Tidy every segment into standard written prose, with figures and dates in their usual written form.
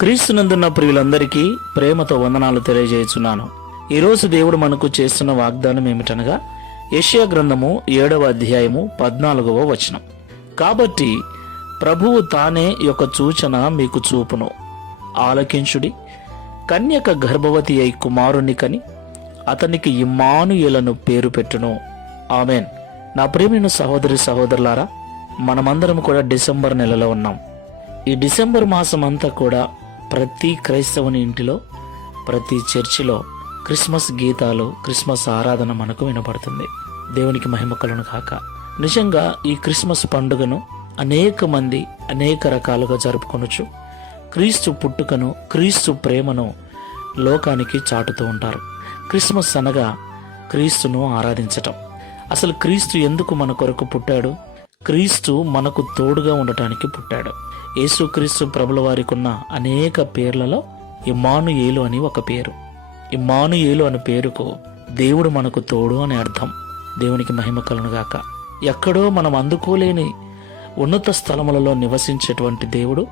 క్రీస్తునందున్న ప్రియులందరికీ ప్రేమతో వందనాలు తెలియజేస్తున్నాను. ఈరోజు దేవుడు మనకు చేస్తున్న వాగ్దానం ఏమిటనగా యెషయా గ్రంథము 7వ అధ్యాయము 14వ వచనం. కాబట్టి ప్రభువు తానే యొక్క సూచన మీకు చూపును, ఆలకించుడి. కన్యక గర్భవతి అయి కుమారుని కని అతనికి ఇమ్మానుయేలను పేరు పెట్టును. ఆమెన్. నా ప్రియమైన సహోదరి సహోదరులారా, మనమందరం కూడా డిసెంబర్ నెలలో ఉన్నాం. ఈ డిసెంబర్ మాసం అంతా కూడా ప్రతి క్రైస్తవుని ఇంటిలో, ప్రతి చర్చిలో క్రిస్మస్ గీతాలు, క్రిస్మస్ ఆరాధన మనకు వినపడుతుంది. దేవునికి మహిమ కలుగును గాక. నిజంగా ఈ క్రిస్మస్ పండుగను అనేక మంది అనేక రకాలుగా జరుపుకొనొచ్చు. క్రీస్తు పుట్టుకను, క్రీస్తు ప్రేమను లోకానికి చాటుతూ ఉంటారు. క్రిస్మస్ అనగా క్రీస్తును ఆరాధించటం. అసలు క్రీస్తు ఎందుకు మన కొరకు పుట్టాడు? క్రీస్తు మనకు తోడుగా ఉండటానికి పుట్టాడు. యేసుక్రీస్తు ప్రభుల వారికి ఉన్న అనేక పేర్లలో ఇమ్మానుయేలు అని ఒక పేరు. ఇమ్మానుయేలు అనే పేరుకు దేవుడు మనకు తోడు అని అర్థం. దేవునికి మహిమ కలుగును గాక. ఎక్కడో మనం అందుకోలేని ఉన్నత స్థలములలో నివసించేటువంటి దేవుడు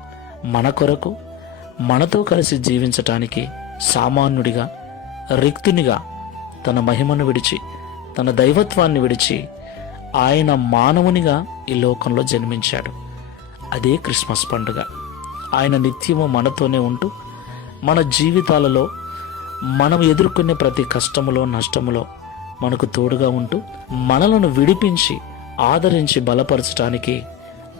మన కొరకు, మనతో కలిసి జీవించటానికి సామాన్యుడిగా, రిక్తునిగా తన మహిమను విడిచి, తన దైవత్వాన్ని విడిచి ఆయన మానవునిగా ఈ లోకంలో జన్మించాడు. అదే క్రిస్మస్ పండుగ. ఆయన నిత్యము మనతోనే ఉంటూ మన జీవితాలలో మనం ఎదుర్కొనే ప్రతి కష్టములో, నష్టములో మనకు తోడుగా ఉంటూ మనలను విడిపించి, ఆదరించి బలపరచడానికి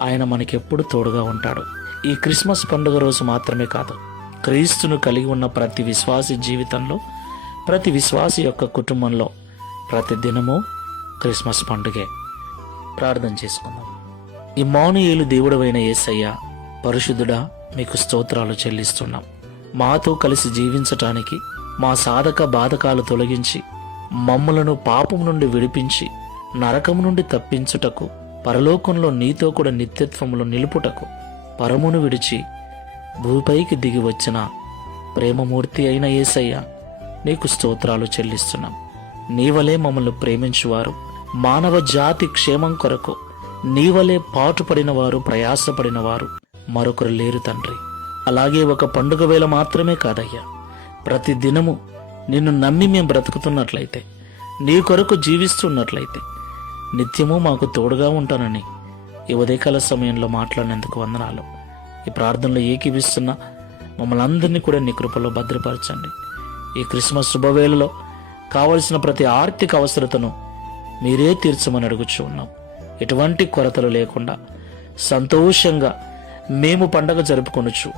ఆయన మనకెప్పుడు తోడుగా ఉంటాడు. ఈ క్రిస్మస్ పండుగ రోజు మాత్రమే కాదు, క్రీస్తును కలిగి ఉన్న ప్రతి విశ్వాసి జీవితంలో, ప్రతి విశ్వాసి యొక్క కుటుంబంలో ప్రతి దినము క్రిస్మస్ పండుగే. ప్రార్థన చేసుకుందాం. ఇమ్మానుయేలు దేవుడవైన యేసయ్య, పరిశుద్ధుడా, మీకు స్తోత్రాలు చెల్లిస్తున్నాం. మాతో కలిసి జీవించటానికి, మా సాధక బాధకాలు తొలగించి, మమ్ములను పాపం నుండి విడిపించి, నరకం నుండి తప్పించుటకు, పరలోకంలో నీతో కూడా నిత్యత్వములో నిలుపుటకు పరమును విడిచి భూపైకి దిగి వచ్చిన ప్రేమమూర్తి అయిన యేసయ్య, నీకు స్తోత్రాలు చెల్లిస్తున్నాం. నీవలే మమ్మల్ని ప్రేమించువారు, మానవ జాతి క్షేమం కొరకు నీవలే పాటుపడిన వారు, ప్రయాసపడిన వారు మరొకరు లేరు తండ్రి. అలాగే ఒక పండుగ వేళ మాత్రమే కాదయ్యా, ప్రతి దినము నిన్ను నమ్మి మేము బ్రతుకుతున్నట్లయితే, నీ కొరకు జీవిస్తున్నట్లయితే నిత్యము మాకు తోడుగా ఉంటానని ఈ ఉదయకాల సమయంలో మాట్లాడినందుకు వందనాలు. ఈ ప్రార్థనలో ఏకీవిస్తున్న మమ్మల్ని అందరినీ కూడా నీ కృపలో భద్రపరచండి. ఈ క్రిస్మస్ శుభవేళలో కావలసిన ప్రతి ఆర్థిక అవసరతను మీరే తీర్చమని అడుగుచూ ఉన్నాం. ఎటువంటి కొరతలు లేకుండా సంతోషంగా మేము పండగ జరుపుకొనొచ్చు.